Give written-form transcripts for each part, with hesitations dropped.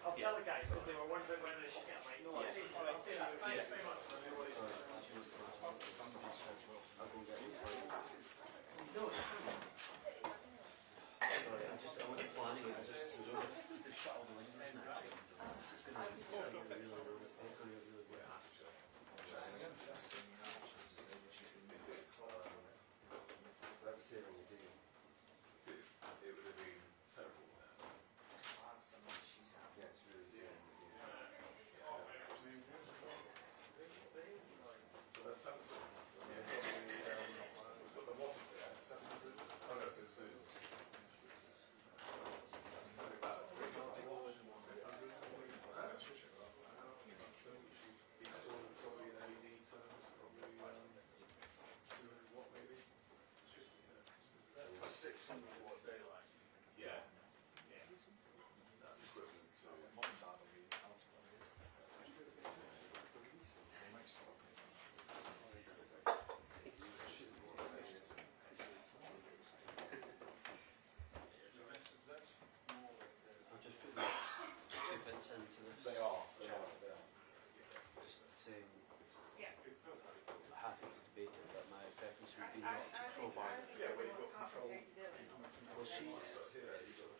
I'll tell the guys because they were wondering whether they should get my no. I'll say that. Thanks very much. No, sorry, I wasn't planning it. I just shut all the windows now. It's going to be really good. That's saving the deal. It would have been terrible now. Yeah, it's really saving the deal. So that's Samsung. It's got the water there, 700. Oh no, it's Zoom. About 300 or 600. Install probably an LED terms, probably 200 watt maybe. That's 600 watt daylight. Yeah. That's equivalent to I'll just put the 2 bits into this. They are. Just happy to debate it, but my preference would be not to crowbar. Yeah, where you've got control. Well, she's. Here, you've got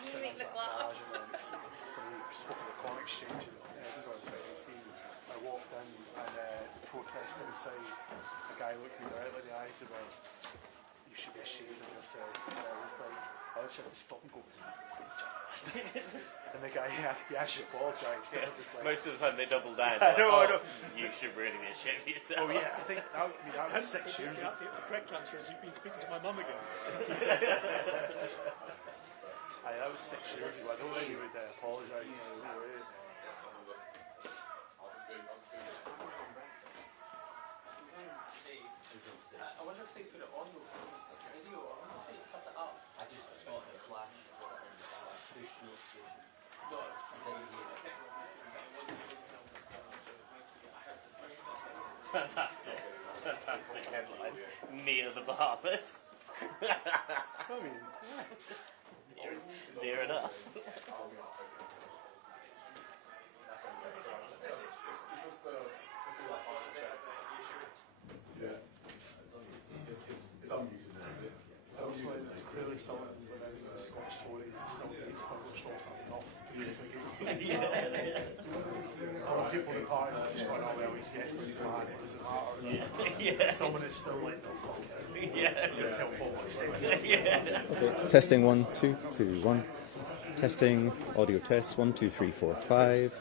last thing on that Farage, and then we spoke at the Corn Exchange in Edinburgh in 2018. I walked in and protesting inside. A guy looked me right in the eyes and went, "You should be ashamed of yourself." And I was like, I was trying to stop and go, and the guy, he actually apologised. Yeah. Like, Most of the time they double down. I know, I Like, know. You should really be ashamed of yourself. oh yeah, I think that was 6 years ago. The correct answer is you've been speaking to my mum again. Aye, that was 6 years ago. I don't think he would apologise now. No way. I wonder if they put it on the video. I wonder if they cut it up. I just saw it flash push notification. No, it's I didn't hear it. Fantastic. Fantastic headline. Near the Bahamas. I mean, Near enough. it's clearly someone when I think the Scottish Tories still show something off to be against them. A lot of people in the party are just going, oh well, he's yesterday's man, it doesn't matter. Yeah. Someone is still like, no, fuck it. Yeah. You can tell Paul what he's doing. Yeah. Okay, testing 1 2 2 1. Testing audio test 1 2 3 4 5.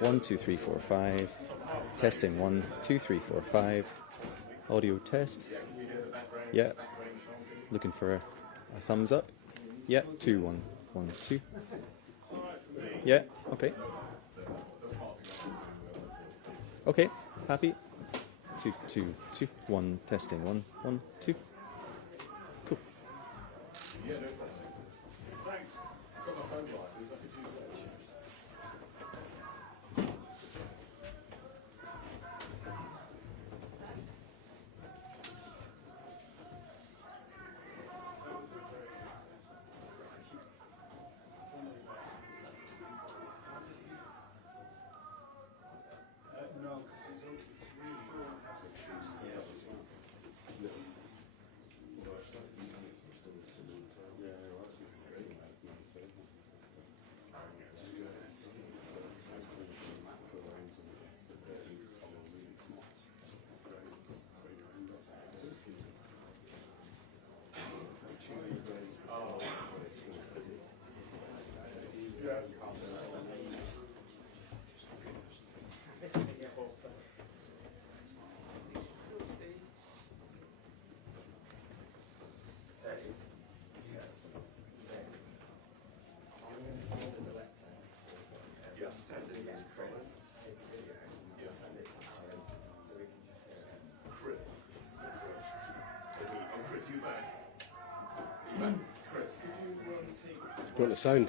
1 2 3 4 5. Testing 1 2 3 4 5. Audio test. Yeah. Looking for a thumbs up. Yeah. 2 1 1 2. Yeah. Okay. Okay. Happy. 2 2 2 1. Testing 1 1 2. Cool. Thanks. Got my sunglasses. I could use that. You want the sound?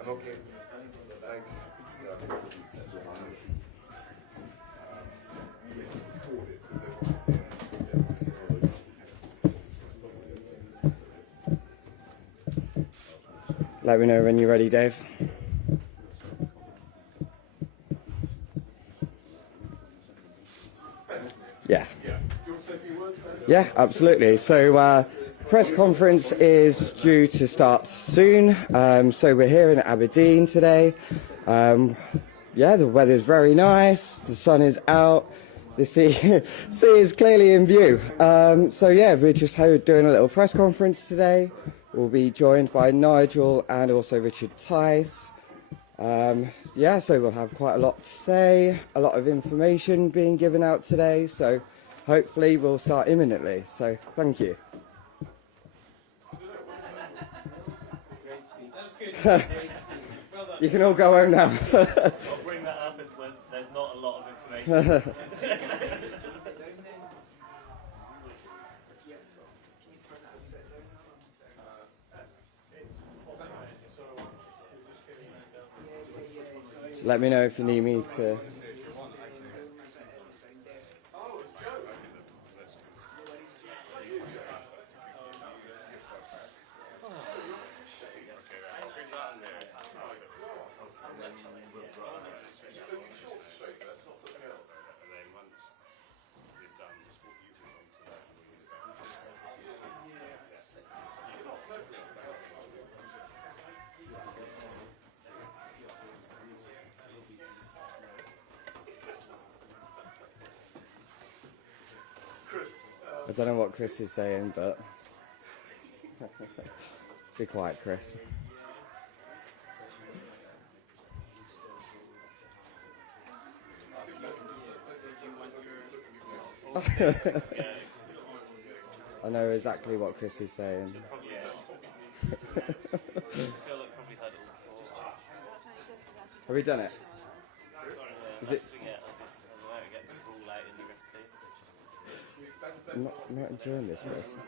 I'm okay. Thanks. Let me know when you're ready, Dave. Yeah. Yeah, absolutely. So, press conference is due to start soon. So we're here in Aberdeen today. Yeah, the weather's very nice. The sun is out. The sea is clearly in view. So yeah, we're just doing a little press conference today. We'll be joined by Nigel and also Richard Tice. Yeah, so we'll have quite a lot to say, a lot of information being given out today. So hopefully we'll start imminently. So thank you. You can all go home now. I'll bring that up when there's not a lot of information. So let me know if you need me to. I don't know what Chris is saying, but be quiet, Chris. I know exactly what Chris is saying. Probably I feel like probably had it all before. Have we done it? Is it? Forget, I might get the ball out in the referee. I'm not enjoying this, Chris.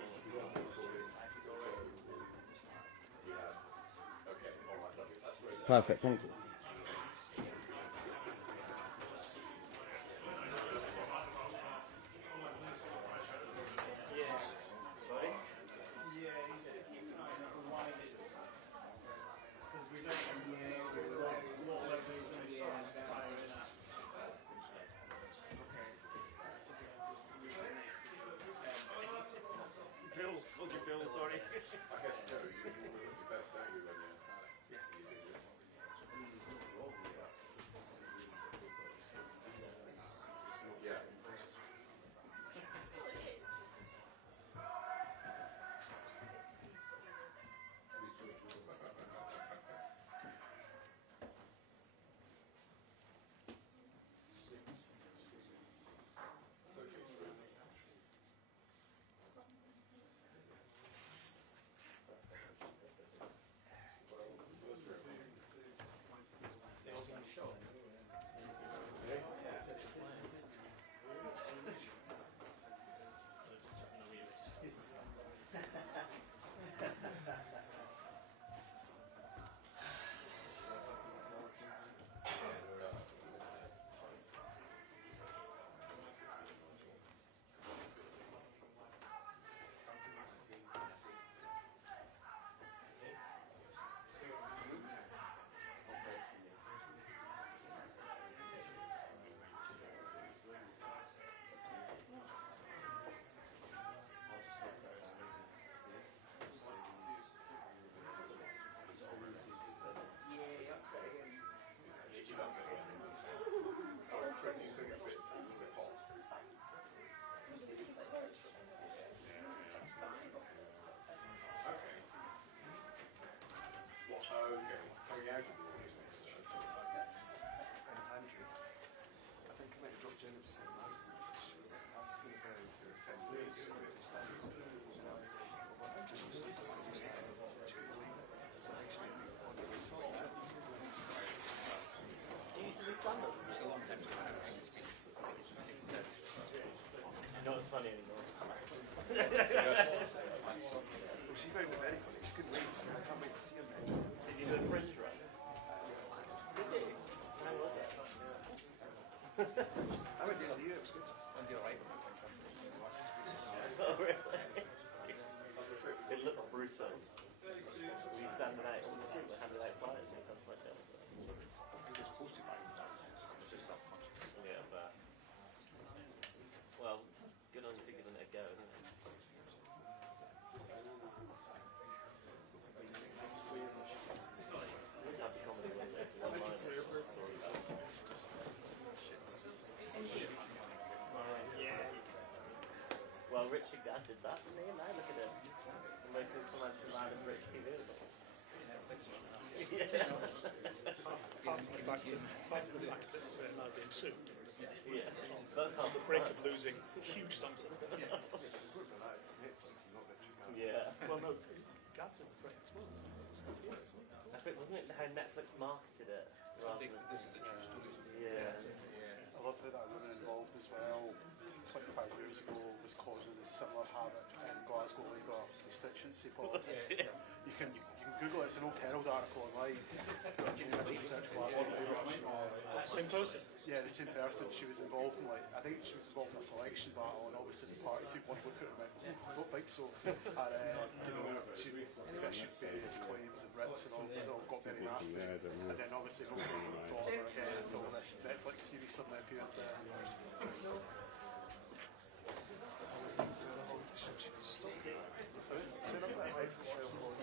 Perfect, thank you. Bill, hold your bill, sorry. I guess you best don't you when yeah. Okay, coming out of the organization. Andrew, I think I might have dropped in and said last night. She was asking about your attendance at the stand. And I was like, well, Andrew used to do stand. She couldn't believe it. So actually, on the way talk. Do you used to do stand-up? It was a long time ago. I don't think it's been. Not as funny anymore. Well, she found it very funny. She couldn't wait. I can't wait to see her next. Did you do a French run? Did you? How was it? I went to see her. It was good. And you're right. Oh, really? It looks brutal. We standing out on the street, we're handing out flyers and stuff like that. I just posted my own time. It's just self-conscious. Yeah, but well, good on you for giving it a go, isn't it? Happy comedy was it? Well, Richard Gadd did that, didn't he? Now look at it. The most influential man in British TV. Yeah. Apart from the fact that we're now being sued, Yeah. That's not the break of losing huge sums of money. Yeah. Well, no, Gad's in the exposed. I think, wasn't it how Netflix marketed it? This is a true story. Yeah. I love how that woman involved as well 25 years ago was causing a similar habit in Glasgow Labour constituency politics. You can Google it, it's an old Herald article online. Same person. Yeah, the same person. She was involved in I think she was involved in a selection battle, and obviously the party took one look at her and went, I don't think so. And she issued various claims and writs and all got very nasty. And then obviously got her again until this Netflix series suddenly appeared there.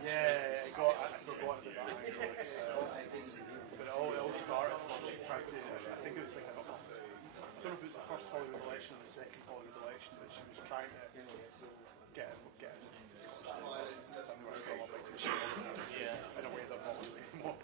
Yeah, I forgot about that. But it all started from I think it was like don't know if it was the first Hollywood election or the second Hollywood election, but she was trying to get something like still a big issue in a way that not really anymore.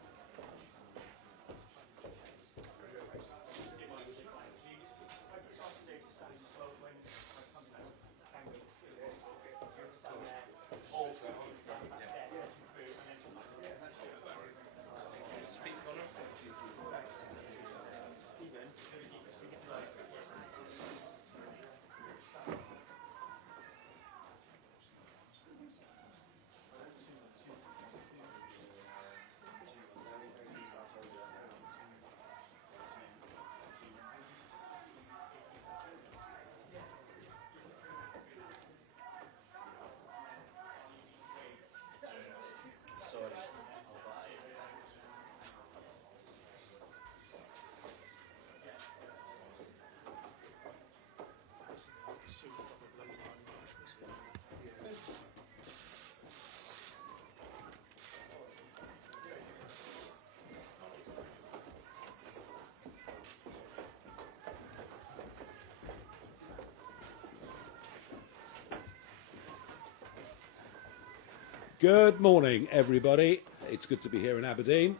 Good morning, everybody. It's good to be here in Aberdeen,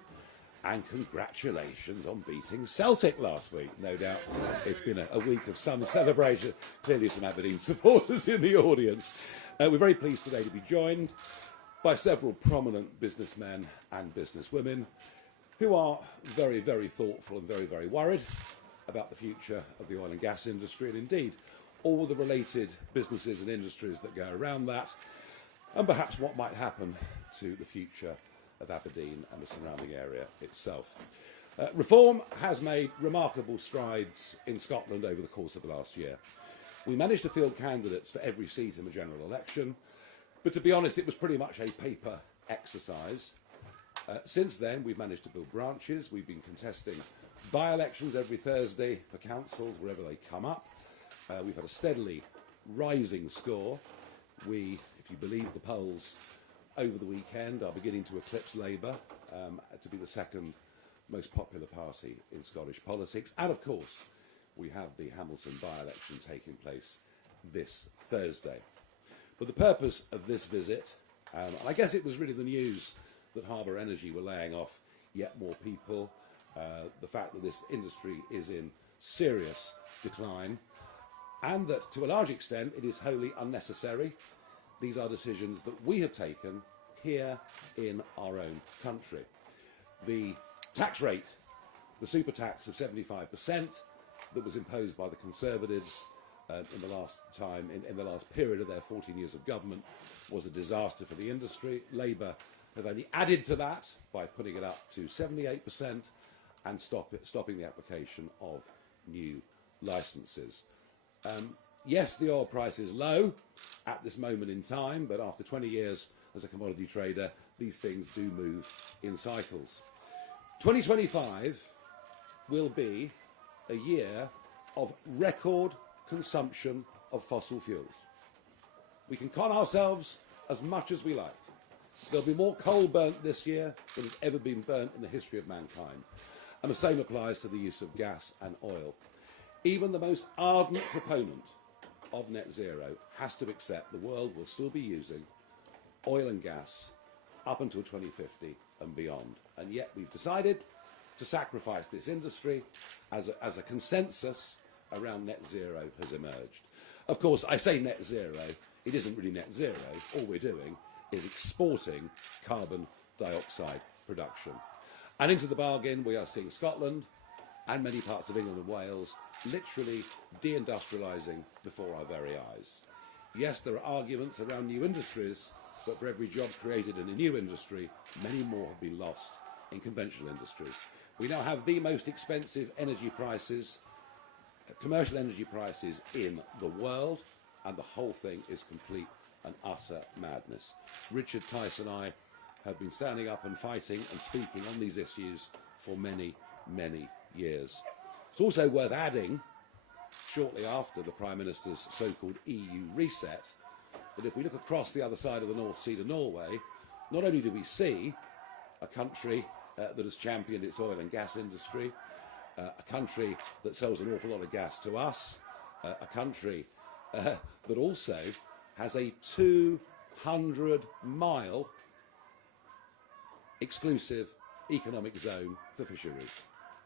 and congratulations on beating Celtic last week. No doubt it's been a week of some celebration. Clearly some Aberdeen supporters in the audience. We're very pleased today to be joined by several prominent businessmen and businesswomen who are very, very thoughtful and very, very worried about the future of the oil and gas industry, and indeed all the related businesses and industries that go around that, and perhaps what might happen to the future of Aberdeen and the surrounding area itself. Reform has made remarkable strides in Scotland over the course of the last year. We managed to field candidates for every seat in the general election, but to be honest, it was pretty much a paper exercise. Since then, we've managed to build branches. We've been contesting by-elections every Thursday for councils, wherever they come up. We've had a steadily rising score. We, if you believe the polls over the weekend, are beginning to eclipse Labour to be the second most popular party in Scottish politics. And of course, we have the Hamilton by-election taking place this Thursday. But the purpose of this visit, and I guess it was really the news that Harbour Energy were laying off yet more people, the fact that this industry is in serious decline, and that to a large extent it is wholly unnecessary. These are decisions that we have taken here in our own country. The tax rate, the super tax of 75% that was imposed by the Conservatives in the last period of their 14 years of government, was a disaster for the industry. Labour have only added to that by putting it up to 78% and stopping the application of new licences. Yes, the oil price is low at this moment in time, but after 20 years as a commodity trader, these things do move in cycles. 2025 will be a year of record consumption of fossil fuels. We can con ourselves as much as we like. There'll be more coal burnt this year than has ever been burnt in the history of mankind. And the same applies to the use of gas and oil. Even the most ardent proponent of net zero has to accept the world will still be using oil and gas up until 2050 and beyond. And yet we've decided to sacrifice this industry as a consensus around net zero has emerged. Of course, I say net zero, it isn't really net zero. All we're doing is exporting carbon dioxide production. And into the bargain, we are seeing Scotland and many parts of England and Wales literally deindustrialising before our very eyes. Yes, there are arguments around new industries, but for every job created in a new industry, many more have been lost in conventional industries. We now have the most expensive energy prices, commercial energy prices in the world, and the whole thing is complete and utter madness. Richard, Tice and I have been standing up and fighting and speaking on these issues for many, many years. It's also worth adding, shortly after the Prime Minister's so-called EU reset, that if we look across the other side of the North Sea to Norway, not only do we see a country that has championed its oil and gas industry, a country that sells an awful lot of gas to us, a country that also has a 200-mile exclusive economic zone for fisheries.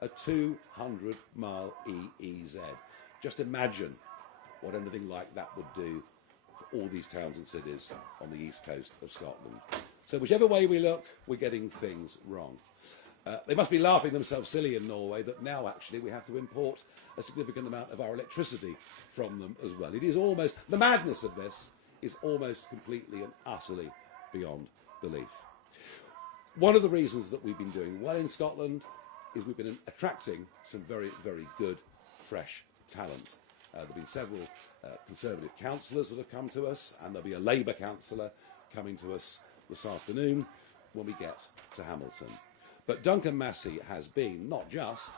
A 200-mile EEZ. Just imagine what anything like that would do for all these towns and cities on the east coast of Scotland. So whichever way we look, we're getting things wrong. They must be laughing themselves silly in Norway that now actually we have to import a significant amount of our electricity from them as well. It is almost, the madness of this is almost completely and utterly beyond belief. One of the reasons that we've been doing well in Scotland is we've been attracting some very, very good, fresh talent. There have been several Conservative councillors that have come to us, and there'll be a Labour councillor coming to us this afternoon when we get to Hamilton. But Duncan Massey has been not just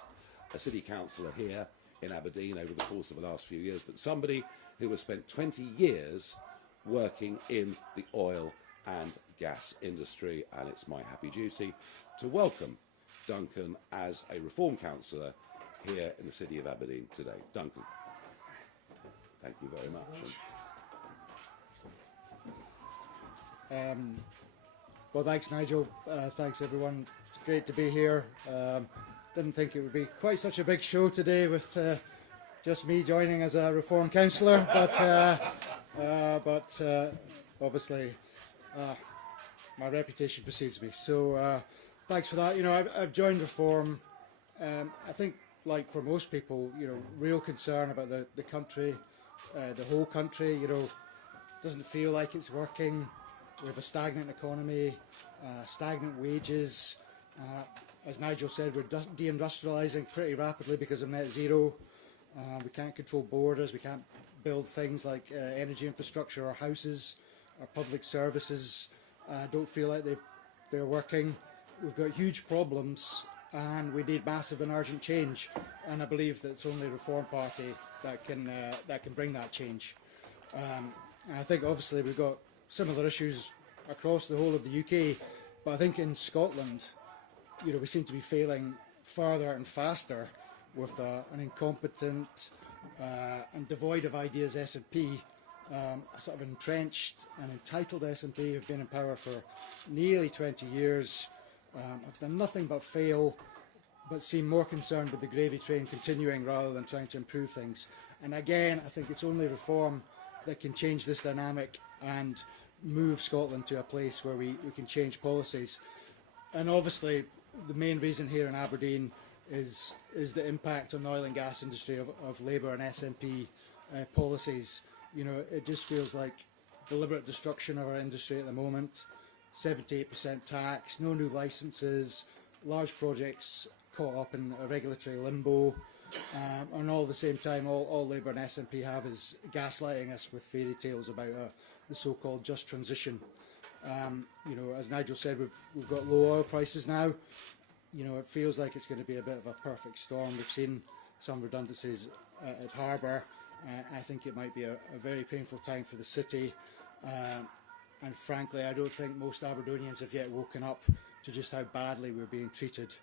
a city councillor here in Aberdeen over the course of the last few years, but somebody who has spent 20 years working in the oil and gas industry, and it's my happy duty to welcome Duncan as a Reform councillor here in the city of Aberdeen today. Duncan, thank you very much. Well, thanks, Nigel. Thanks, everyone. It's great to be here. Didn't think it would be quite such a big show today with just me joining as a Reform councillor, but obviously my reputation precedes me. So thanks for that. You know, I've joined Reform. I think, like for most people, you know, real concern about the country, the whole country. You know, doesn't feel like it's working. We have a stagnant economy, stagnant wages. As Nigel said, we're deindustrialising pretty rapidly because of net zero. We can't control borders. We can't build things like energy infrastructure or houses or public services. Don't feel like they're working. We've got huge problems and we need massive and urgent change. And I believe that it's only the Reform Party that can bring that change. And I think obviously we've got similar issues across the whole of the UK, but I think in Scotland, you know, we seem to be failing further and faster with an incompetent and devoid of ideas SNP, a sort of entrenched and entitled SNP who've been in power for nearly 20 years, have done nothing but fail, but seem more concerned with the gravy train continuing rather than trying to improve things. And again, I think it's only Reform that can change this dynamic and move Scotland to a place where we can change policies. And obviously the main reason here in Aberdeen is the impact on the oil and gas industry of Labour and SNP policies. You know, it just feels like deliberate destruction of our industry at the moment. 78% tax, no new licences, large projects caught up in a regulatory limbo, and all at the same time all Labour and SNP have is gaslighting us with fairy tales about the so-called just transition. You know, as Nigel said, we've got low oil prices now. You know, it feels like it's going to be a bit of a perfect storm. We've seen some redundancies at Harbour. I think it might be a very painful time for the city. And frankly, I don't think most Aberdonians have yet woken up to just how badly we're being treated.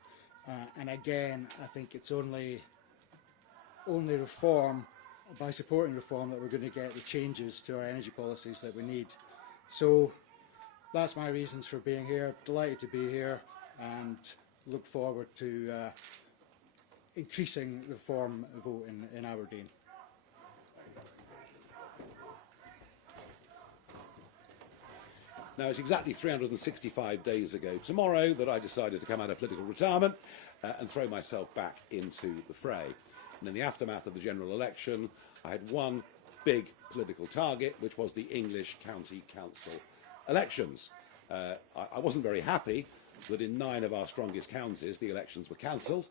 And again, I think it's only Reform, by supporting Reform, that we're going to get the changes to our energy policies that we need. So that's my reasons for being here. Delighted to be here and look forward to increasing the Reform vote in Aberdeen. Now, it's exactly 365 days ago tomorrow that I decided to come out of political retirement and throw myself back into the fray. And in the aftermath of the general election, I had one big political target, which was the English County Council elections. I wasn't very happy that in 9 of our strongest counties the elections were cancelled,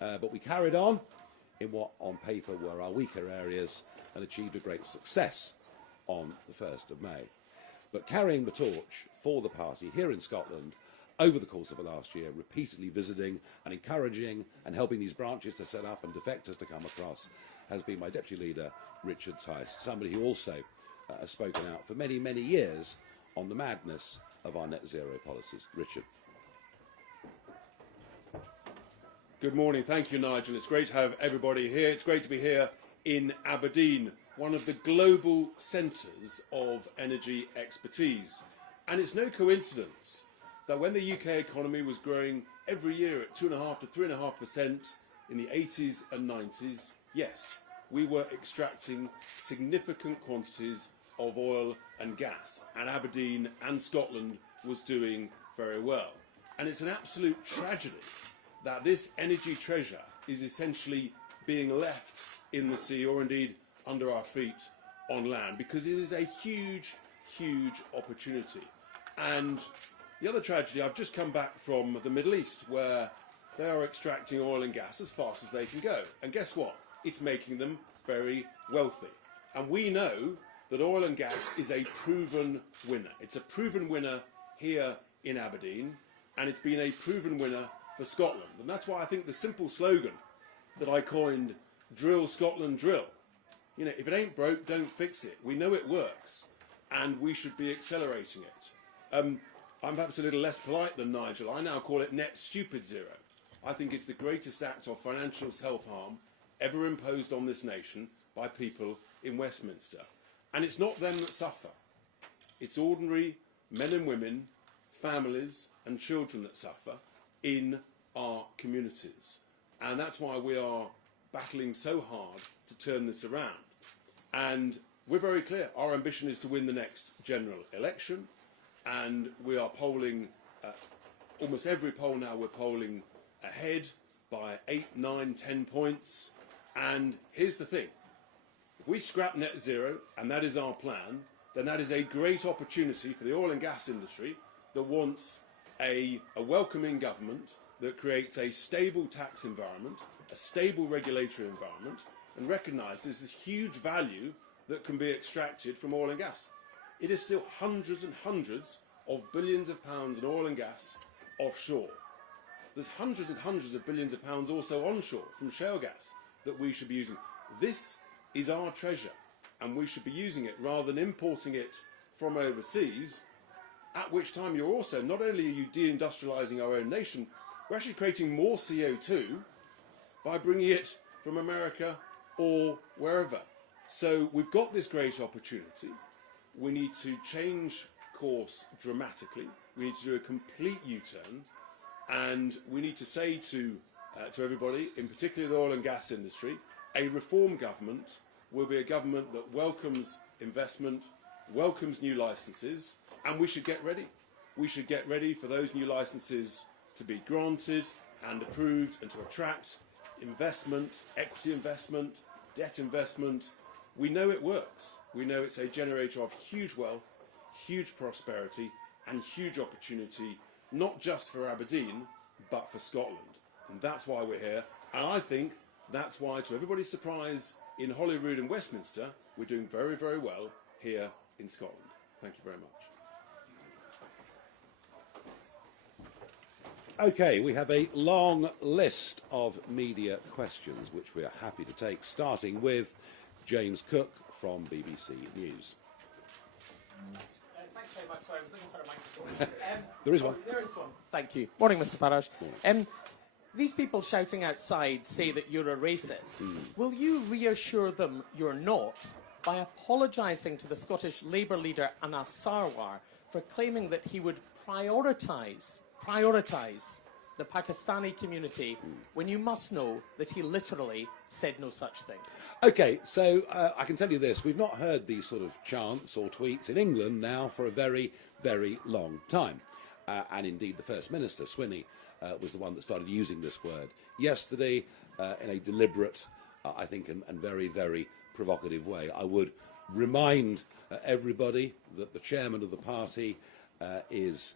but we carried on in what on paper were our weaker areas and achieved a great success on the 1st of May. But carrying the torch for the party here in Scotland over the course of the last year, repeatedly visiting and encouraging and helping these branches to set up and defectors to come across, has been my deputy leader, Richard Tice, somebody who also has spoken out for many, many years on the madness of our net zero policies. Richard. Good morning. Thank you, Nigel. It's great to have everybody here. It's great to be here in Aberdeen, one of the global centres of energy expertise. And it's no coincidence that when the UK economy was growing every year at 2.5 to 3.5% in the 80s and 90s, yes, we were extracting significant quantities of oil and gas, and Aberdeen and Scotland was doing very well. And it's an absolute tragedy that this energy treasure is essentially being left in the sea, or indeed under our feet on land, because it is a huge, huge opportunity. And the other tragedy, I've just come back from the Middle East, where they are extracting oil and gas as fast as they can go. And guess what? It's making them very wealthy. And we know that oil and gas is a proven winner. It's a proven winner here in Aberdeen, and it's been a proven winner for Scotland. And that's why I think the simple slogan that I coined, "Drill Scotland Drill," you know, if it ain't broke, don't fix it. We know it works, and we should be accelerating it. I'm perhaps a little less polite than Nigel. I now call it net stupid zero. I think it's the greatest act of financial self-harm ever imposed on this nation by people in Westminster. And it's not them that suffer. It's ordinary men and women, families and children that suffer in our communities. And that's why we are battling so hard to turn this around. And we're very clear. Our ambition is to win the next general election. And we are polling, almost every poll now, we're polling ahead by 8, 9, 10 points. And here's the thing. If we scrap net zero, and that is our plan, then that is a great opportunity for the oil and gas industry that wants a welcoming government that creates a stable tax environment, a stable regulatory environment, and recognises the huge value that can be extracted from oil and gas. It is still hundreds and hundreds of billions of pounds in oil and gas offshore. There's hundreds and hundreds of billions of pounds also onshore from shale gas that we should be using. This is our treasure, and we should be using it rather than importing it from overseas, at which time you're also, not only are you deindustrialising our own nation, we're actually creating more CO2 by bringing it from America or wherever. So we've got this great opportunity. We need to change course dramatically. We need to do a complete U-turn, and we need to say to everybody, in particular the oil and gas industry, a reform government will be a government that welcomes investment, welcomes new licences, and we should get ready. We should get ready for those new licences to be granted and approved and to attract investment, equity investment, debt investment. We know it works. We know it's a generator of huge wealth, huge prosperity and huge opportunity, not just for Aberdeen, but for Scotland. And that's why we're here. And I think that's why, to everybody's surprise, in Holyrood and Westminster, we're doing very, very well here in Scotland. Thank you very much. Okay, we have a long list of media questions which we are happy to take, starting with James Cook from BBC News. Thanks very much. Sorry, I was looking for a microphone. There is one. There is one. Thank you. Morning, Mr. Farage. These people shouting outside say that you're a racist. Will you reassure them you're not by apologising to the Scottish Labour leader Anas Sarwar for claiming that he would prioritise the Pakistani community when you must know that he literally said no such thing? Okay, so I can tell you this. We've not heard these sort of chants or tweets in England now for a very, very long time. And indeed, the First Minister, Swinney, was the one that started using this word yesterday in a deliberate, I think, and very, very provocative way. I would remind everybody that the chairman of the party is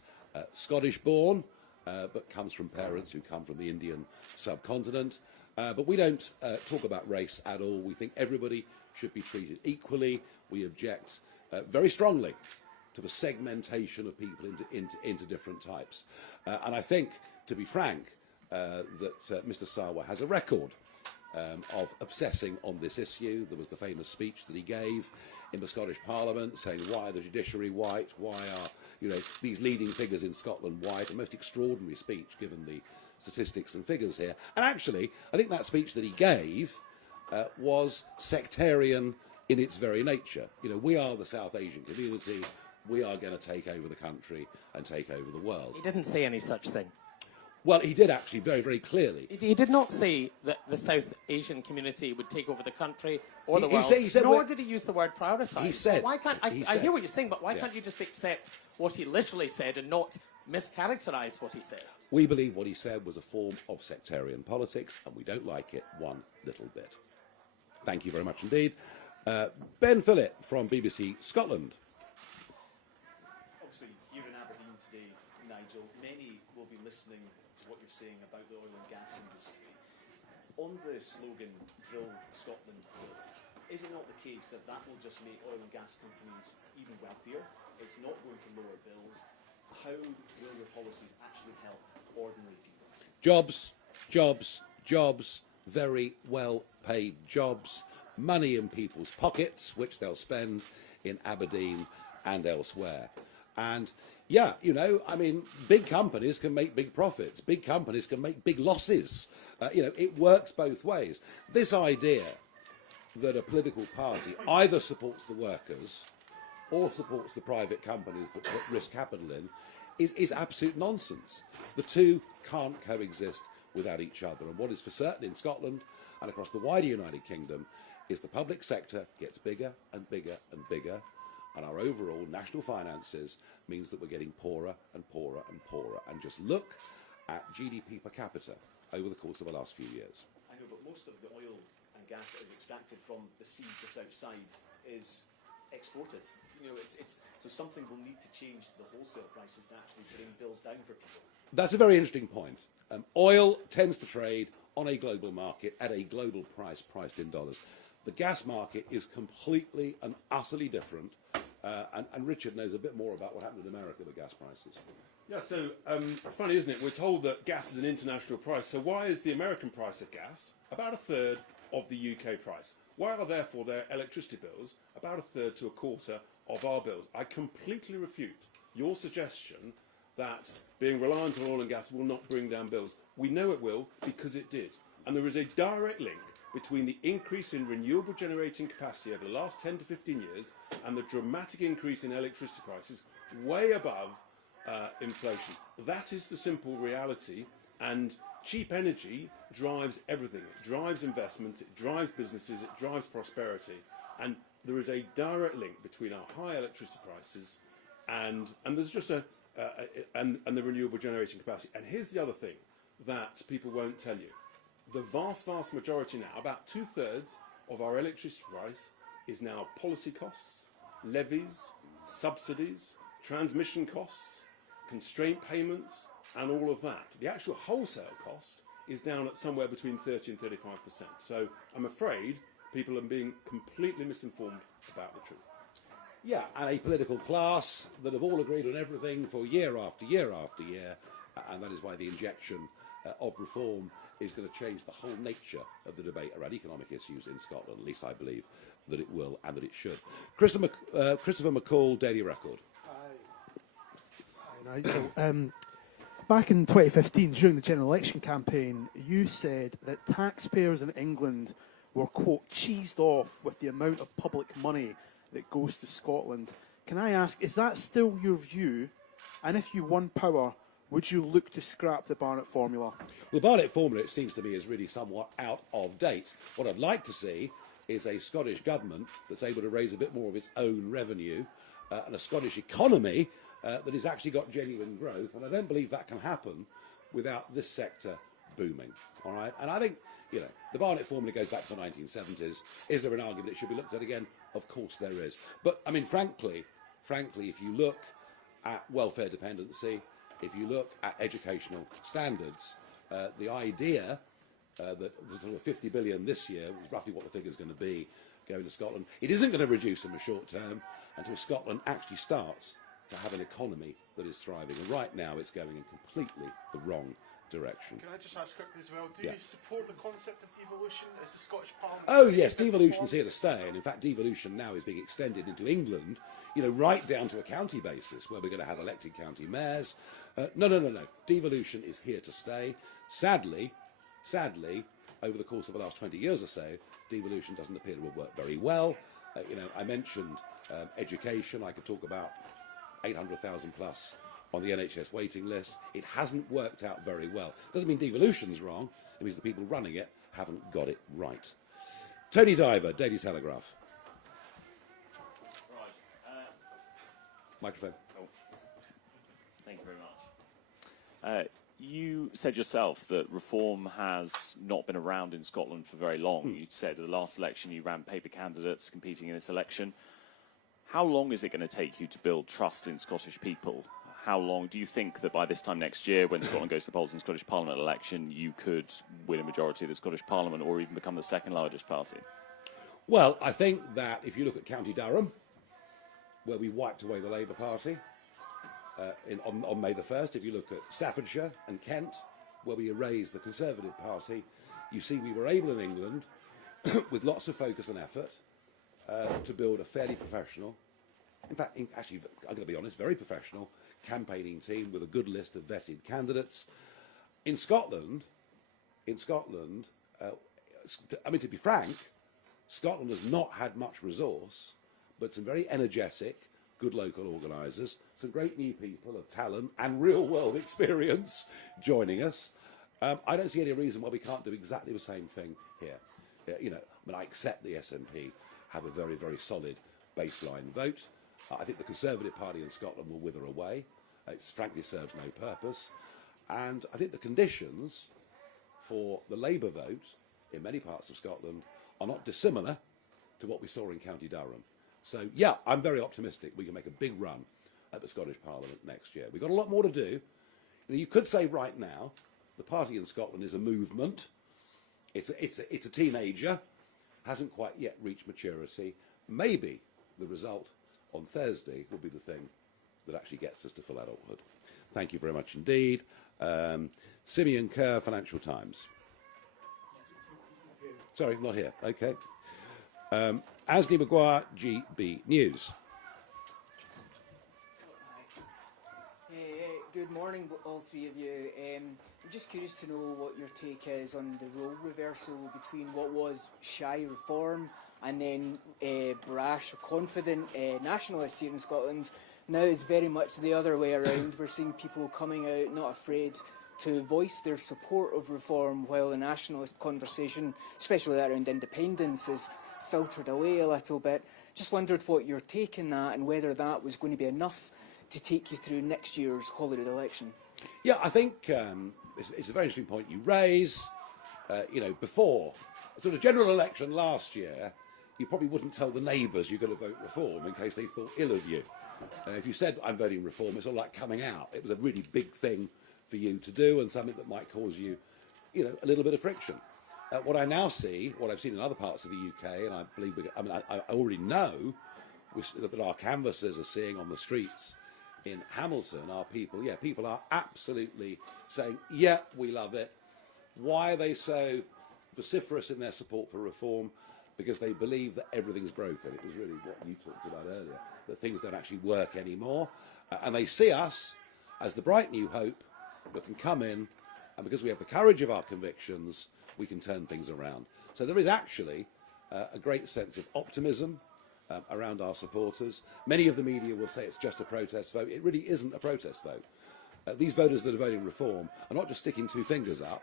Scottish-born, but comes from parents who come from the Indian subcontinent. But we don't talk about race at all. We think everybody should be treated equally. We object very strongly to the segmentation of people into different types. And I think, to be frank, that Mr. Sarwar has a record of obsessing on this issue. There was the famous speech that he gave in the Scottish Parliament saying, why are the judiciary white? Why are these leading figures in Scotland white? A most extraordinary speech given the statistics and figures here. And actually, I think that speech that he gave was sectarian in its very nature. You know, we are the South Asian community. We are going to take over the country and take over the world. He didn't say any such thing. Well, he did actually very, very clearly. He did not say that the South Asian community would take over the country or the He world. said nor did he use the word prioritise. He said. Why can't I said. hear what you're saying, but why Yeah. can't you just accept what he literally said and not mischaracterise what he said? We believe what he said was a form of sectarian politics, and we don't like it one little bit. Thank you very much indeed. Ben Phillip from BBC Scotland. Obviously, here in Aberdeen today, Nigel, many will be listening to what you're saying about the oil and gas industry. On the slogan, drill Scotland, drill, is it not the case that that will just make oil and gas companies even wealthier? It's not going to lower bills. How will your policies actually help ordinary people? Jobs, jobs, jobs, very well paid jobs, money in people's pockets, which they'll spend in Aberdeen and elsewhere. And yeah, you know, I mean, big companies can make big profits. Big companies can make big losses. You know, it works both ways. This idea that a political party either supports the workers or supports the private companies that put risk capital in is absolute nonsense. The two can't coexist without each other. And what is for certain in Scotland and across the wider United Kingdom is the public sector gets bigger and bigger and bigger, and our overall national finances means that we're getting poorer and poorer and poorer. And just look at GDP per capita over the course of the last few years. I know, but most of the oil and gas that is extracted from the sea just outside is exported. You know, so something will need to change the wholesale prices to actually bring bills down for people. That's a very interesting point. Oil tends to trade on a global market at a global price priced in dollars. The gas market is completely and utterly different, and Richard knows a bit more about what happened in America with gas prices. Yeah, so funny, isn't it? We're told that gas is an international price. So why is the American price of gas about a third of the UK price? Why are therefore their electricity bills about a third to a quarter of our bills? I completely refute your suggestion that being reliant on oil and gas will not bring down bills. We know it will because it did. And there is a direct link between the increase in renewable generating capacity over the last 10 to 15 years and the dramatic increase in electricity prices way above inflation. That is the simple reality, and cheap energy drives everything. It drives investment, it drives businesses, it drives prosperity, and there is a direct link between our high electricity prices and there's just and the renewable generating capacity. And here's the other thing that people won't tell you. The vast majority now, about 2/3 of our electricity price is now policy costs, levies, subsidies, transmission costs, constraint payments, and all of that. The actual wholesale cost is down at somewhere between 30 and 35%. So I'm afraid people are being completely misinformed about the truth. Yeah, and a political class that have all agreed on everything for year after year after year, and that is why the injection of reform is going to change the whole nature of the debate around economic issues in Scotland. At least I believe that it will and that it should. Christopher McCall, Daily Record. Hi, Nigel. Back in 2015, during the general election campaign, you said that taxpayers in England were, quote, cheesed off with the amount of public money that goes to Scotland. Can I ask, is that still your view? And if you won power, would you look to scrap the Barnett formula? The Barnett formula, it seems to me, is really somewhat out of date. What I'd like to see is a Scottish government that's able to raise a bit more of its own revenue and a Scottish economy that has actually got genuine growth. And I don't believe that can happen without this sector booming. All right? And I think, you know, the Barnett formula goes back to the 1970s. Is there an argument it should be looked at again? Of course there is. But, I mean, frankly, if you look at welfare dependency, if you look at educational standards, the idea that there's sort of 50 billion this year, which is roughly what the figure is going to be, going to Scotland, it isn't going to reduce in the short term until Scotland actually starts to have an economy that is thriving. And right now it's going in completely the wrong direction. Can I just ask quickly as well, do Yeah. you support the concept of devolution as the Scottish Parliament? Oh yes, devolution's here to stay, and in fact devolution now is being extended into England, right down to a county basis where we're going to have elected county mayors. No. Devolution is here to stay. Sadly, over the course of the last 20 years or so, devolution doesn't appear to have worked very well. I mentioned education. I could talk about 800,000 plus on the NHS waiting list. It hasn't worked out very well. Doesn't mean devolution's wrong. It means the people running it haven't got it right. Tony Diver, Daily Telegraph. Microphone. Oh. Thank you very much. You said yourself that reform has not been around in Scotland for very long. You said at the last election you ran paper candidates competing in this election. How long is it going to take you to build trust in Scottish people? How long do you think that by this time next year, when Scotland goes to the polls in the Scottish Parliament election, you could win a majority of the Scottish Parliament or even become the second largest party? Well, I think that if you look at County Durham, where we wiped away the Labour Party on May the 1st, if you look at Staffordshire and Kent, where we erased the Conservative Party, you see we were able in England, with lots of focus and effort, to build a fairly professional, in fact, actually, I'm going to be honest, very professional campaigning team with a good list of vetted candidates. In Scotland, to be frank, Scotland has not had much resource, but some very energetic, good local organisers, some great new people of talent and real-world experience joining us. I don't see any reason why we can't do exactly the same thing here. I accept the SNP have a very, very solid baseline vote. I think the Conservative Party in Scotland will wither away. It's frankly served no purpose. And I think the conditions for the Labour vote in many parts of Scotland are not dissimilar to what we saw in County Durham. So, yeah, I'm very optimistic we can make a big run at the Scottish Parliament next year. We've got a lot more to do. You could say right now the party in Scotland is a movement. It's a teenager, hasn't quite yet reached maturity. Maybe the result on Thursday will be the thing that actually gets us to full adulthood. Thank you very much indeed. Simeon Kerr, Financial Times. Sorry, not here. Okay. Ashley Maguire, GB News. Good morning, all three of you. I'm just curious to know what your take is on the role reversal between what was shy reform and then brash or confident nationalists here in Scotland. Now it's very much the other way around. We're seeing people coming out not afraid to voice their support of reform, while the nationalist conversation, especially that around independence, is filtered away a little bit. Just wondered what your take on that and whether that was going to be enough to take you through next year's Holyrood election. Yeah, I think it's a very interesting point you raise. Before sort of general election last year, you probably wouldn't tell the neighbours you're going to vote reform in case they thought ill of you. If you said I'm voting reform, it's all like coming out. It was a really big thing for you to do and something that might cause you, a little bit of friction. What I now see, what I've seen in other parts of the UK, and I believe, I already know that our canvassers are seeing on the streets in Hamilton are people are absolutely saying, yeah, we love it. Why are they so vociferous in their support for reform? Because they believe that everything's broken. It was really what you talked about earlier, that things don't actually work anymore. And they see us as the bright new hope that can come in, and because we have the courage of our convictions, we can turn things around. So there is actually a great sense of optimism around our supporters. Many of the media will say it's just a protest vote. It really isn't a protest vote. These voters that are voting reform are not just sticking two fingers up.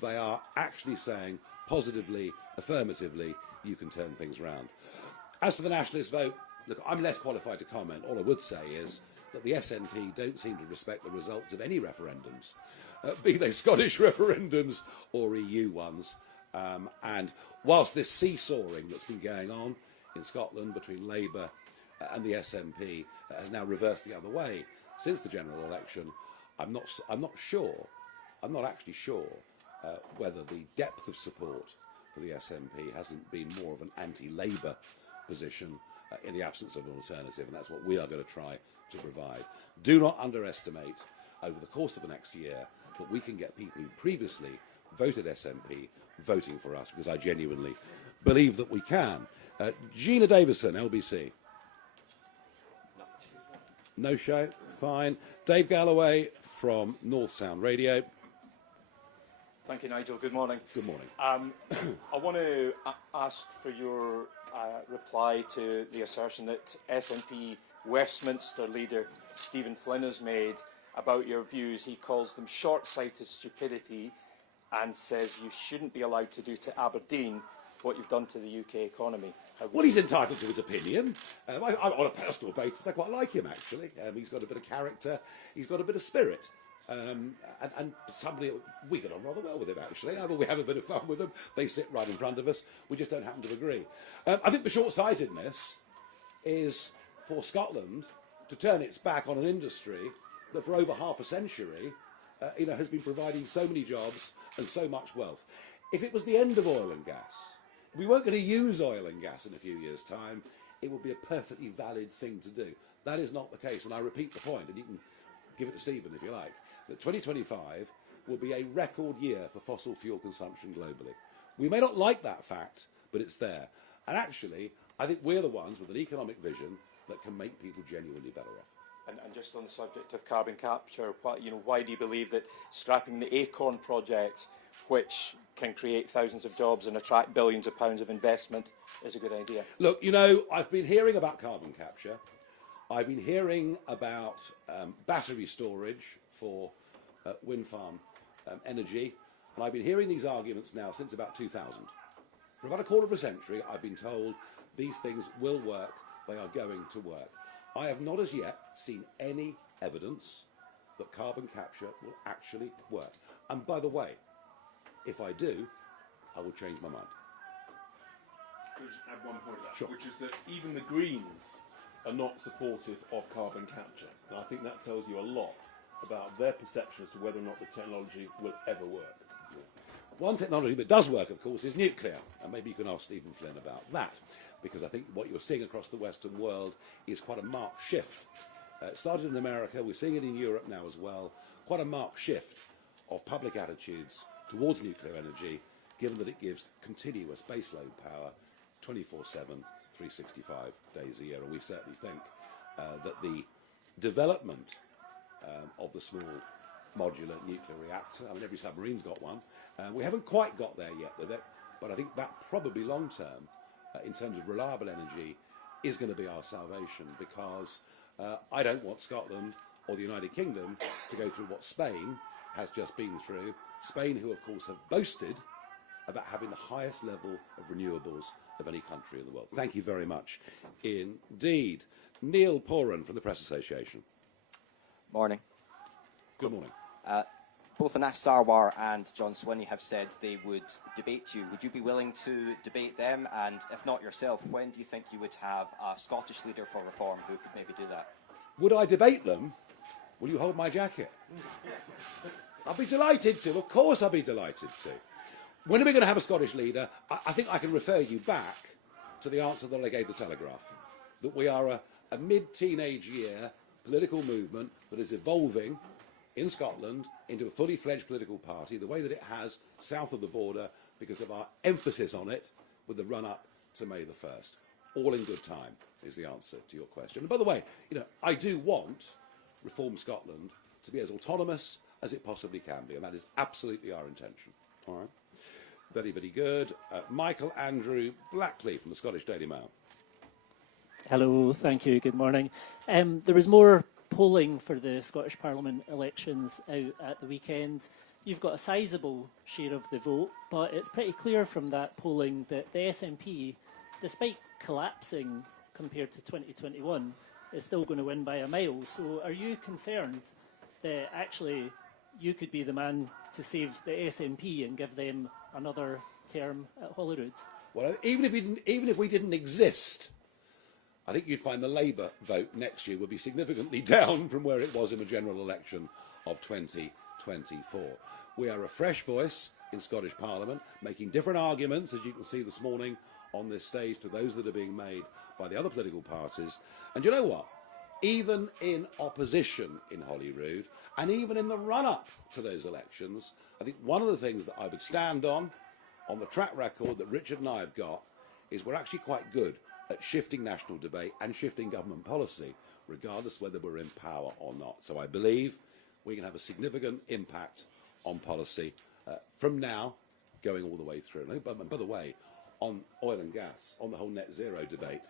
They are actually saying positively, affirmatively, you can turn things around. As for the nationalist vote, look, I'm less qualified to comment. All I would say is that the SNP don't seem to respect the results of any referendums, be they Scottish referendums or EU ones. And whilst this seesawing that's been going on in Scotland between Labour and the SNP has now reversed the other way since the general election, I'm not actually sure whether the depth of support for the SNP hasn't been more of an anti-Labour position in the absence of an alternative, and that's what we are going to try to provide. Do not underestimate, over the course of the next year, that we can get people who previously voted SNP voting for us, because I genuinely believe that we can. Gina Davison, LBC. No show, fine. Dave Galloway from North Sound Radio. Thank you, Nigel. Good morning. Good morning. I want to ask for your reply to the assertion that SNP Westminster leader Stephen Flynn has made about your views. He calls them short-sighted stupidity and says you shouldn't be allowed to do to Aberdeen what you've done to the UK economy. Well, he's entitled to his opinion. On a personal basis, I quite like him, actually. He's got a bit of character. He's got a bit of spirit. And somebody, we get on rather well with him, actually. We have a bit of fun with them. They sit right in front of us. We just don't happen to agree. I think the short-sightedness is for Scotland to turn its back on an industry that for over half a century has been providing so many jobs and so much wealth. If it was the end of oil and gas, we weren't going to use oil and gas in a few years' time, it would be a perfectly valid thing to do. That is not the case, and I repeat the point, and you can give it to Stephen if you like, that 2025 will be a record year for fossil fuel consumption globally. We may not like that fact, but it's there. And actually, I think we're the ones with an economic vision that can make people genuinely better off. And just on the subject of carbon capture, why do you believe that scrapping the Acorn project, which can create thousands of jobs and attract billions of pounds of investment, is a good idea? Look, I've been hearing about carbon capture. I've been hearing about battery storage for wind farm energy. And I've been hearing these arguments now since about 2000. For about a quarter of a century, I've been told these things will work, they are going to work. I have not as yet seen any evidence that carbon capture will actually work. And by the way, if I do, I will change my mind. Can I just add one point to that, Sure. which is that even the Greens are not supportive of carbon capture. And I think that tells you a lot about their perception as to whether or not the technology will ever work. One technology that does work, of course, is nuclear. And maybe you can ask Stephen Flynn about that, because I think what you're seeing across the Western world is quite a marked shift. It started in America, we're seeing it in Europe now as well, quite a marked shift of public attitudes towards nuclear energy, given that it gives continuous baseload power 24/7, 365 days a year. And we certainly think that the development of the small modular nuclear reactor, I mean, every submarine's got one, we haven't quite got there yet with it, but I think that probably long term, in terms of reliable energy, is going to be our salvation, because I don't want Scotland or the United Kingdom to go through what Spain has just been through. Spain, who of course have boasted about having the highest level of renewables of any country in the world. Thank you very much indeed. Neil Poran from the Press Association. Morning. Good morning. Both Anas Sarwar and John Swinney have said they would debate you. Would you be willing to debate them? And if not yourself, when do you think you would have a Scottish leader for reform who could maybe do that? Would I debate them? Will you hold my jacket? I'll be delighted to. Of course I'll be delighted to. When are we going to have a Scottish leader? I think I can refer you back to the answer that I gave the Telegraph, that we are a mid-teenage year political movement that is evolving in Scotland into a fully fledged political party, the way that it has south of the border, because of our emphasis on it with the run-up to May the 1st. All in good time is the answer to your question. And by the way, I do want Reform Scotland to be as autonomous as it possibly can be, and that is absolutely our intention. All right. Very, very good. Michael Andrew Blackley from the Scottish Daily Mail. Hello, thank you. Good morning. There was more polling for the Scottish Parliament elections out at the weekend. You've got a sizable share of the vote, but it's pretty clear from that polling that the SNP, despite collapsing compared to 2021, is still going to win by a mile. So are you concerned that actually you could be the man to save the SNP and give them another term at Holyrood? Well, even if we didn't exist, I think you'd find the Labour vote next year would be significantly down from where it was in the general election of 2024. We are a fresh voice in Scottish Parliament, making different arguments, as you can see this morning on this stage, to those that are being made by the other political parties. And you know what? even in opposition in Holyrood, and even in the run-up to those elections, I think one of the things that I would stand on the track record that Richard and I have got, is we're actually quite good at shifting national debate and shifting government policy, regardless whether we're in power or not. So I believe we can have a significant impact on policy from now going all the way through. And by the way, on oil and gas, on the whole net zero debate,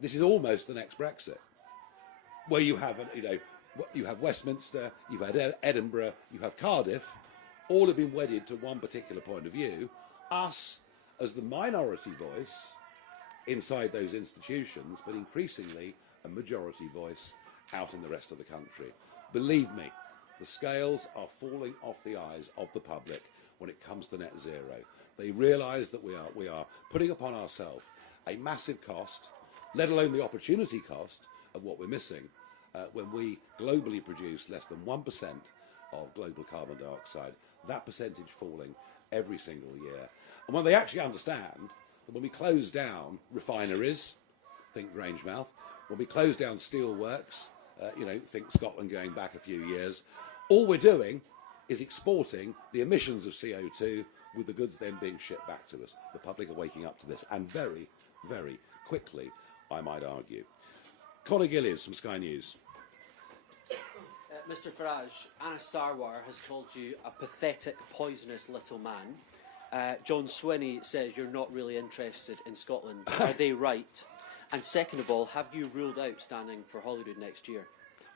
this is almost the next Brexit, where you have, you have Westminster, you've had Edinburgh, you have Cardiff, all have been wedded to one particular point of view. Us, as the minority voice inside those institutions, but increasingly a majority voice out in the rest of the country. Believe me, the scales are falling off the eyes of the public when it comes to net zero. They realise that we are putting upon ourselves a massive cost, let alone the opportunity cost of what we're missing when we globally produce less than 1% of global carbon dioxide, that percentage falling every single year. And when they actually understand that when we close down refineries, think Grangemouth, when we close down steelworks, think Scotland going back a few years, all we're doing is exporting the emissions of CO2 with the goods then being shipped back to us. The public are waking up to this, and very, very quickly, I might argue. Conor Gillies from Sky News. Mr Farage, Anna Sarwar has called you a pathetic, poisonous little man. John Swinney says you're not really interested in Scotland. Are they right? And second of all, have you ruled out standing for Holyrood next year?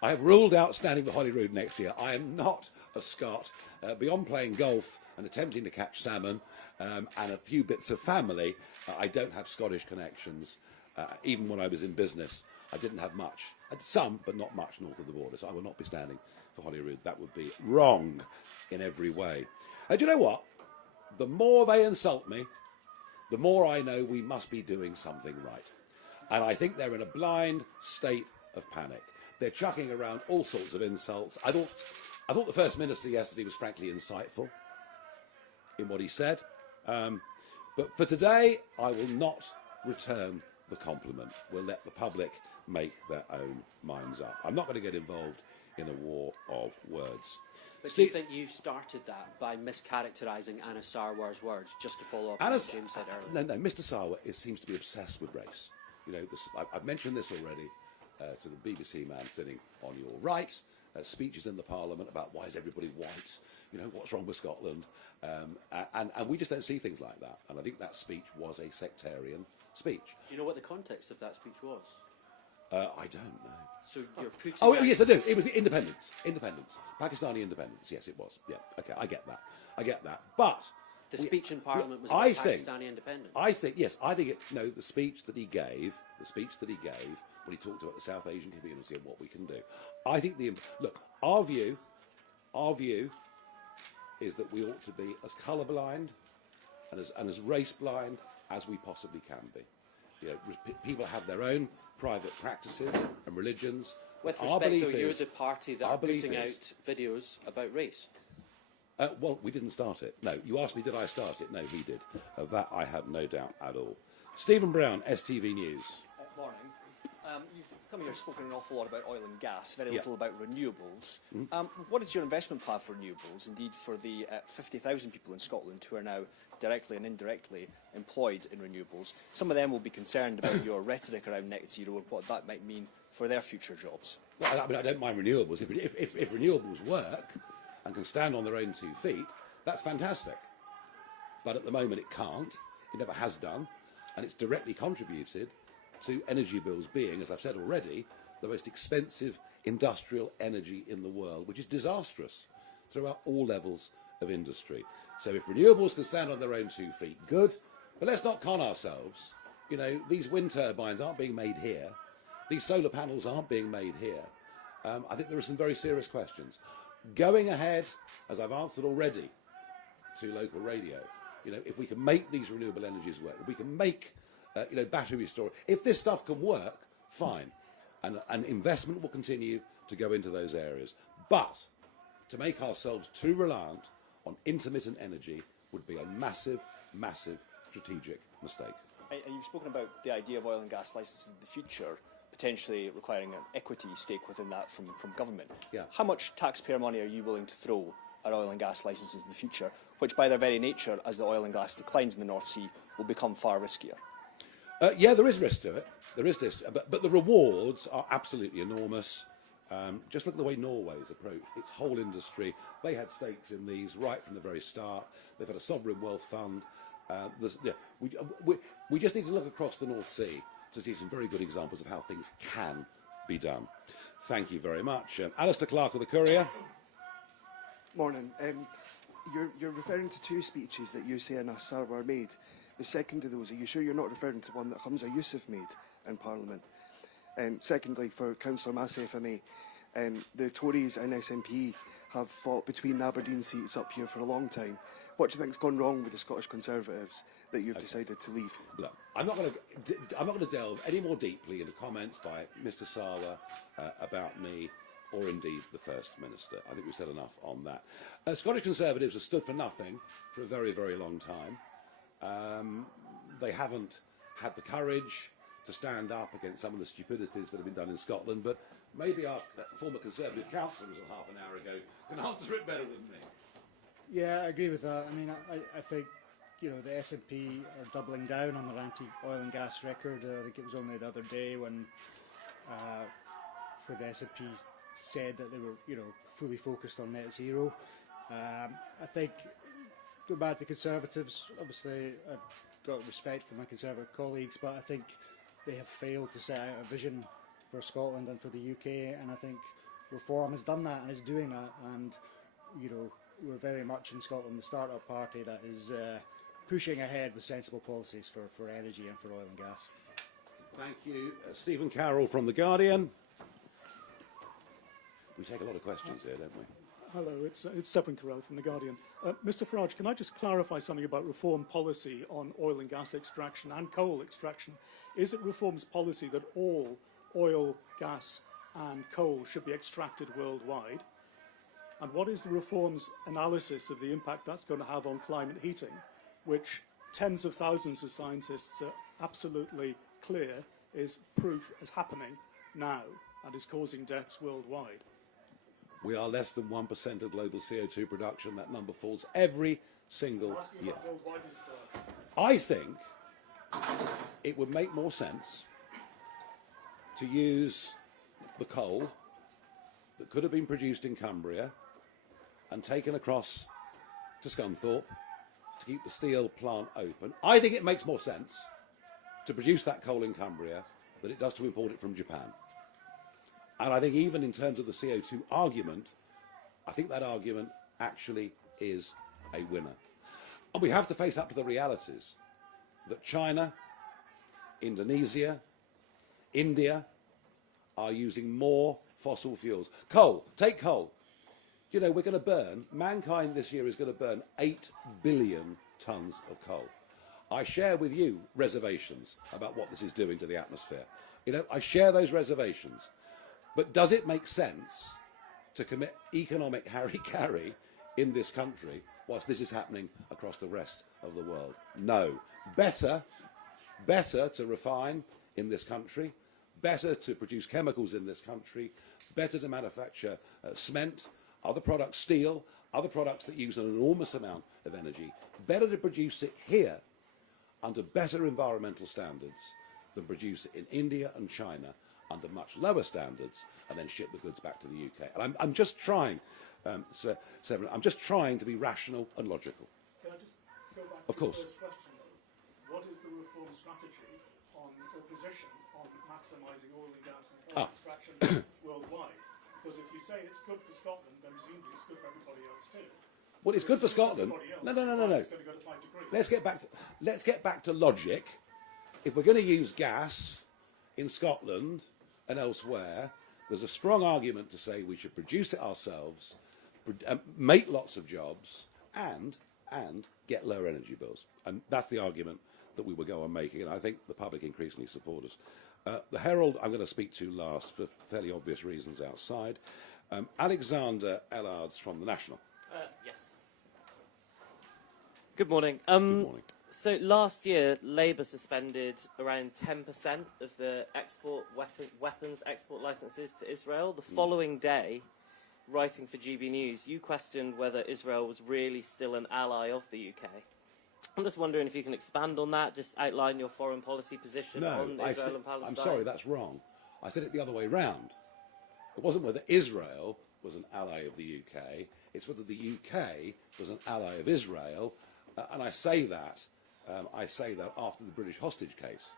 I have ruled out standing for Holyrood next year. I am not a Scot. Beyond playing golf and attempting to catch salmon and a few bits of family, I don't have Scottish connections. Even when I was in business, I didn't have much. I had some, but not much north of the border. So I will not be standing for Holyrood. That would be wrong in every way. Do you know what? The more they insult me, the more I know we must be doing something right. And I think they're in a blind state of panic. They're chucking around all sorts of insults. I thought the First Minister yesterday was frankly insightful in what he said. But for today, I will not return the compliment. We'll let the public make their own minds up. I'm not going to get involved in a war of words. But do you think you started that by mischaracterising Anna Sarwar's words, just to follow up on what James said earlier? No, Mr Sarwar seems to be obsessed with race. I've mentioned this already to the BBC man sitting on your right. Speeches in the Parliament about why is everybody white? What's wrong with Scotland? And we just don't see things like that. And I think that speech was a sectarian speech. Do you know what the context of that speech was? I don't know. So you're putting... Oh, yes, I do. It was the independence. Pakistani independence. Yes, it was. Yeah, OK, I get that. But... The speech in Parliament was about Pakistani independence. The speech that he gave when he talked about the South Asian community and what we can do. I think our view is that we ought to be as colourblind and as race blind as we possibly can be. People have their own private practices and religions. With respect, though, you're the party that are putting out videos about race. Well, we didn't start it. No, you asked me, did I start it? No, he did. Of that, I have no doubt at all. Stephen Brown, STV News. Morning. You've come here spoken an awful lot about oil and gas, very little about renewables. What is your investment plan for renewables, indeed for the 50,000 people in Scotland who are now directly and indirectly employed in renewables? Some of them will be concerned about your rhetoric around net zero and what that might mean for their future jobs. Well, I don't mind renewables. If renewables work and can stand on their own 2 feet, that's fantastic. But at the moment it can't, it never has done, and it's directly contributed to energy bills being, as I've said already, the most expensive industrial energy in the world, which is disastrous throughout all levels of industry. So if renewables can stand on their own 2 feet, good, but let's not con ourselves. These wind turbines aren't being made here, these solar panels aren't being made here. I think there are some very serious questions. Going ahead, as I've answered already to local radio, if we can make these renewable energies work, if we can make, battery storage, if this stuff can work, fine. And investment will continue to go into those areas. But to make ourselves too reliant on intermittent energy would be a massive, massive strategic mistake. And you've spoken about the idea of oil and gas licences in the future potentially requiring an equity stake within that from government. Yeah. How much taxpayer money are you willing to throw at oil and gas licences in the future, which by their very nature, as the oil and gas declines in the North Sea, will become far riskier? Yeah, there is risk to it. There is this, but the rewards are absolutely enormous. Just look at the way Norway's approached its whole industry. They had stakes in these right from the very start. They've had a sovereign wealth fund. We just need to look across the North Sea to see some very good examples of how things can be done. Thank you very much. Alistair Clark of the Courier. Morning. You're referring to two speeches that you say and Sarwar made. The second of those, are you sure you're not referring to one that Hamza Yusuf made in Parliament? Secondly, for Councillor Massey, if I may, the Tories and SNP have fought between Aberdeen seats up here for a long time. What do you think's gone wrong with the Scottish Conservatives that you've decided to leave? Look, I'm not going to delve any more deeply into comments by Mr. Sarwar about me, or indeed the First Minister. I think we've said enough on that. Scottish Conservatives have stood for nothing for a very, very long time. They haven't had the courage to stand up against some of the stupidities that have been done in Scotland, but maybe our former Conservative councillor was half an hour ago can answer it better than me. Yeah, I agree with that. I mean, I think, you know, the SNP are doubling down on their anti-oil and gas record. I think it was only the other day when for the SNP said that they were, you know, fully focused on net zero. I think, go back to Conservatives, obviously I've got respect for my Conservative colleagues, but I think they have failed to set out a vision for Scotland and for the UK, and I think Reform has done that and is doing that, and, you know, we're very much in Scotland the start-up party that is pushing ahead with sensible policies for energy and for oil and gas. Thank you. Stephen Carroll from The Guardian. We take a lot of questions here, don't we? Hello, it's Stephen Carell from The Guardian. Mr Farage, can I just clarify something about Reform policy on oil and gas extraction and coal extraction? Is it Reform's policy that all oil, gas and coal should be extracted worldwide? And what is the Reform's analysis of the impact that's going to have on climate heating, which tens of thousands of scientists are absolutely clear is proof is happening now and is causing deaths worldwide? We are less than 1% of global CO2 production. That number falls every single year. I think it would make more sense to use the coal that could have been produced in Cumbria and taken across to Scunthorpe to keep the steel plant open. I think it makes more sense to produce that coal in Cumbria than it does to import it from Japan. And I think even in terms of the CO2 argument, I think that argument actually is a winner. And we have to face up to the realities that China, Indonesia, India are using more fossil fuels. Coal, take coal. You know, we're going to burn, mankind this year is going to burn 8 billion tonnes of coal. I share with you reservations about what this is doing to the atmosphere. You know, I share those reservations. But does it make sense to commit economic harry-carry in this country whilst this is happening across the rest of the world? No. Better to refine in this country, better to produce chemicals in this country, better to manufacture cement, other products, steel, other products that use an enormous amount of energy, better to produce it here under better environmental standards than produce it in India and China under much lower standards and then ship the goods back to the UK. And I'm just trying, Sir Severin, I'm just trying to be rational and logical. Can I just go back of to course. the first question, though? What is the Reform strategy on or position on maximising oil and gas and coal extraction worldwide? Because if you say it's good for Scotland, then presumably it's good for everybody else too. Well, it's good for Scotland. No. Let's get back to logic. If we're going to use gas in Scotland and elsewhere, there's a strong argument to say we should produce it ourselves, make lots of jobs, and get lower energy bills. And that's the argument that we will go on making, and I think the public increasingly support us. The Herald I'm going to speak to last for fairly obvious reasons outside. Alexander Ellards from The National. Yes. Good morning. Good morning. So last year, Labour suspended around 10% of the weapons export licences to Israel. The following day, writing for GB News, you questioned whether Israel was really still an ally of the UK. I'm just wondering if you can expand on that, just outline your foreign policy position on Israel and Palestine. I'm sorry, that's wrong. I said it the other way round. It wasn't whether Israel was an ally of the UK, it's whether the UK was an ally of Israel, and I say that after the British hostage case,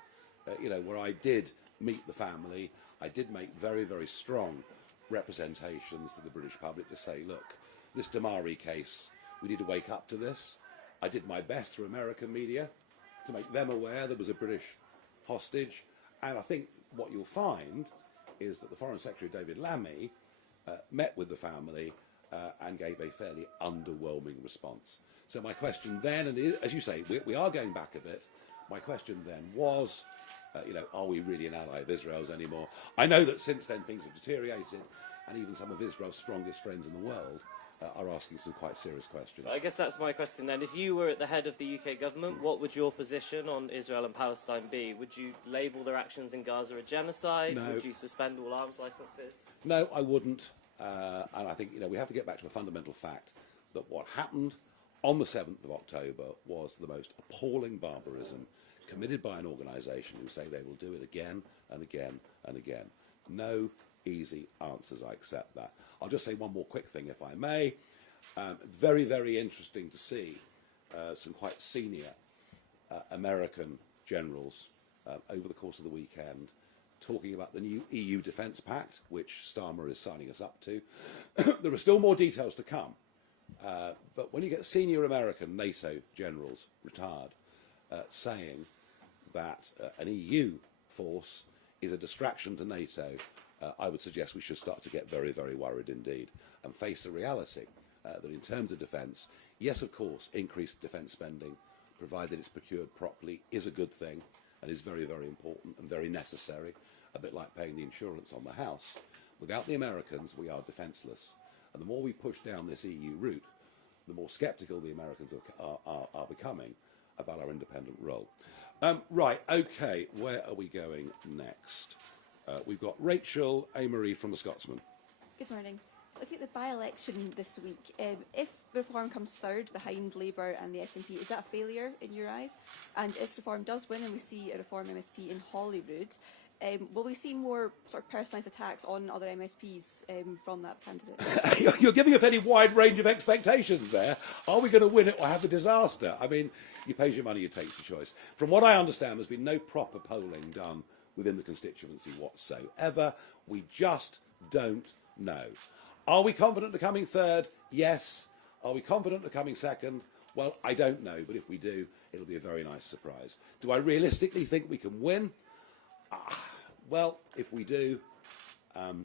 where I did meet the family, I did make very, very strong representations to the British public to say, look, this Damari case, we need to wake up to this. I did my best through American media to make them aware there was a British hostage, and I think what you'll find is that the Foreign Secretary, David Lammy, met with the family and gave a fairly underwhelming response. So my question then, and as you say, we are going back a bit, my question then was, are we really an ally of Israel's anymore? I know that since then things have deteriorated, and even some of Israel's strongest friends in the world are asking some quite serious questions. I guess that's my question then. If you were at the head of the UK government, what would your position on Israel and Palestine be? Would you label their actions in Gaza a genocide? No. Would you suspend all arms licences? No, I wouldn't. And I think we have to get back to a fundamental fact that what happened on the 7th of October was the most appalling barbarism committed by an organisation who say they will do it again and again and again. No easy answers, I accept that. I'll just say one more quick thing, if I may. Very, very interesting to see some quite senior American generals over the course of the weekend talking about the new EU Defence Pact, which Starmer is signing us up to. There are still more details to come. But when you get senior American NATO generals, retired, saying that an EU force is a distraction to NATO, I would suggest we should start to get very, very worried indeed and face the reality that in terms of defence, yes, of course, increased defence spending, provided it's procured properly, is a good thing and is very, very important and very necessary, a bit like paying the insurance on the house. Without the Americans, we are defenceless. And the more we push down this EU route, the more sceptical the Americans are becoming about our independent role. Right, OK, where are we going next? We've got Rachel Amory from The Scotsman. Good morning. Looking at the by-election this week, if Reform comes third behind Labour and the SNP, is that a failure in your eyes? And if Reform does win and we see a Reform MSP in Holyrood, will we see more sort of personalised attacks on other MSPs from that candidate? You're giving a fairly wide range of expectations there. Are we going to win it or have a disaster? I mean, you pay your money, you take your choice. From what I understand, there's been no proper polling done within the constituency whatsoever. We just don't know. Are we confident of coming third? Yes. Are we confident of coming second? Well, I don't know, but if we do, it'll be a very nice surprise. Do I realistically think we can win? Well, if we do, then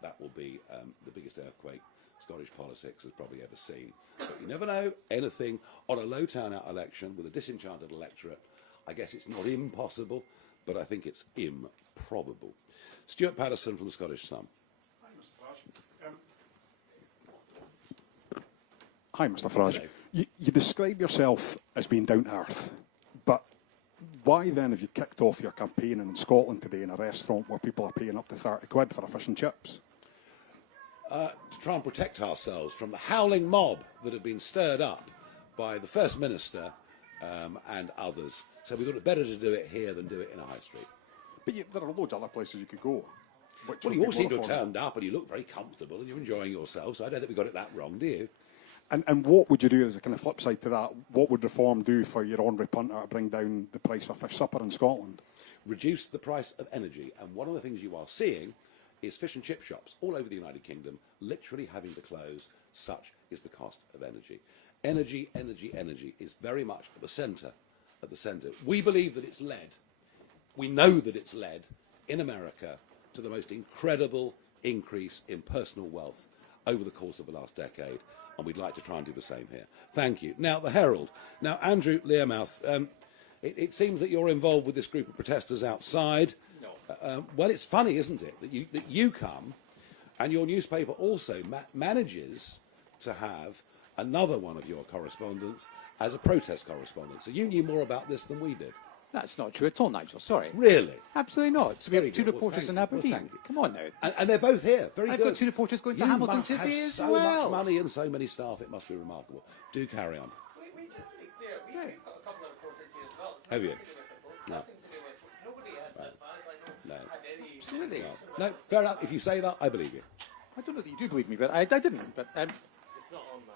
that will be the biggest earthquake Scottish politics has probably ever seen. But you never know. Anything on a low turnout election with a disenchanted electorate, I guess it's not impossible, but I think it's improbable. Stuart Patterson from the Scottish Sun. Hi, Mr. Farage. You describe yourself as being down to earth, but why then have you kicked off your campaign in Scotland today in a restaurant where people are paying up to 30 quid for a fish and chips? To try and protect ourselves from the howling mob that have been stirred up by the First Minister and others. So we thought it better to do it here than do it in a high street. But there are loads of other places you could go. Well, you all seem to have turned up and you look very comfortable and you're enjoying yourself, so I don't think we got it that wrong, do you? And what would you do as a kind of flip side to that? What would Reform do for your honorary punter to bring down the price of fish supper in Scotland? Reduce the price of energy. And one of the things you are seeing is fish and chip shops all over the United Kingdom literally having to close. Such is the cost of energy. Energy, energy, energy is very much at the centre. We believe that it's led, we know that it's led in America to the most incredible increase in personal wealth over the course of the last decade, and we'd like to try and do the same here. Thank you. Now, the Herald. Now, Andrew Learmouth, it seems that you're involved with this group of protesters outside. No. Well, it's funny, isn't it, that you come and your newspaper also manages to have another one of your correspondents as a protest correspondent. So you knew more about this than we did. That's not true at all, Nigel. Sorry. Really? Absolutely not. So we Very have two good. Well, reporters in thank you. Aberdeen. Well, thank you. Come on now. And they're both here. Very I've good. got two reporters going to You Hamilton must have today as so well. much money and so many staff. It must be remarkable. Do carry on. Just to be clear, we've got a couple of reporters here as well. It's Have you? nothing to do with nobody, as far as I know, No. had any... Absolutely. No, fair enough. If you say that, I believe you. I don't know that you do believe me, but I didn't. But It's not on that.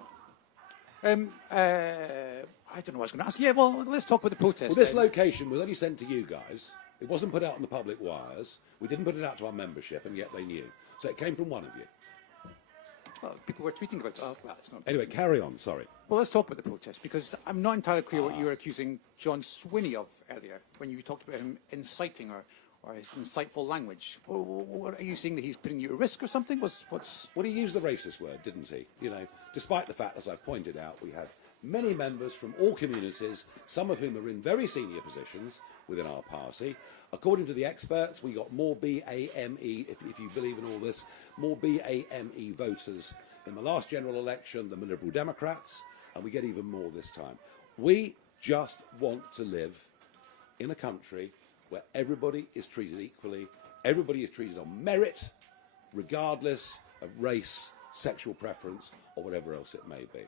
I don't know what I was going to ask. Yeah, well, let's talk about the protest. Well, this then. location was only sent to you guys. It wasn't put out on the public wires. We didn't put it out to our membership, and yet they knew. So it came from one of you. Well, people were tweeting about it. Oh, well, it's not. Anyway, carry on. Sorry. Well, let's talk about the protest, because I'm not entirely clear what you were accusing John Swinney of earlier when you talked about him inciting or his insightful language. What, are you saying that he's putting you at risk or something? What's? Well, he used the racist word, didn't he? You know, despite the fact, as I pointed out, we have many members from all communities, some of whom are in very senior positions within our party. According to the experts, we got more BAME, if you believe in all this, more BAME voters in the last general election than the Liberal Democrats, and we get even more this time. We just want to live in a country where everybody is treated equally, everybody is treated on merit, regardless of race, sexual preference, or whatever else it may be.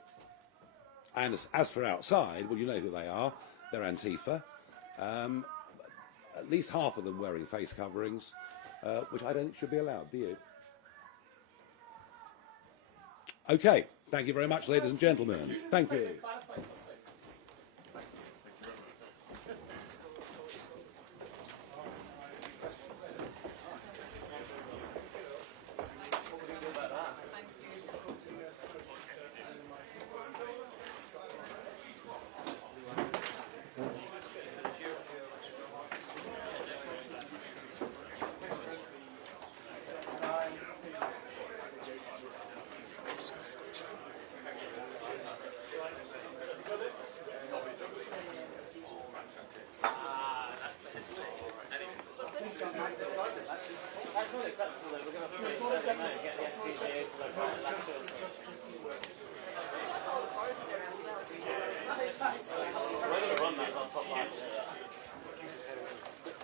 And as for outside, well, you know who they are. They're Antifa. At least half of them wearing face coverings, which I don't think should be allowed, do you? Okay, thank you very much, ladies and gentlemen. Thank you.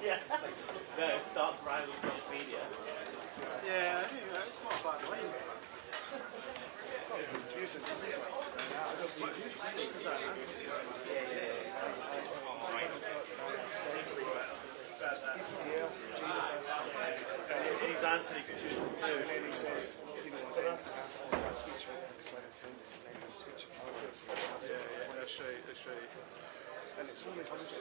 Yeah. No, it starts right with Wikipedia. Yeah, it's not a bad way. He's answering confusing too. And then he says, you know, that's speech yeah, that's right. And it's only comes out.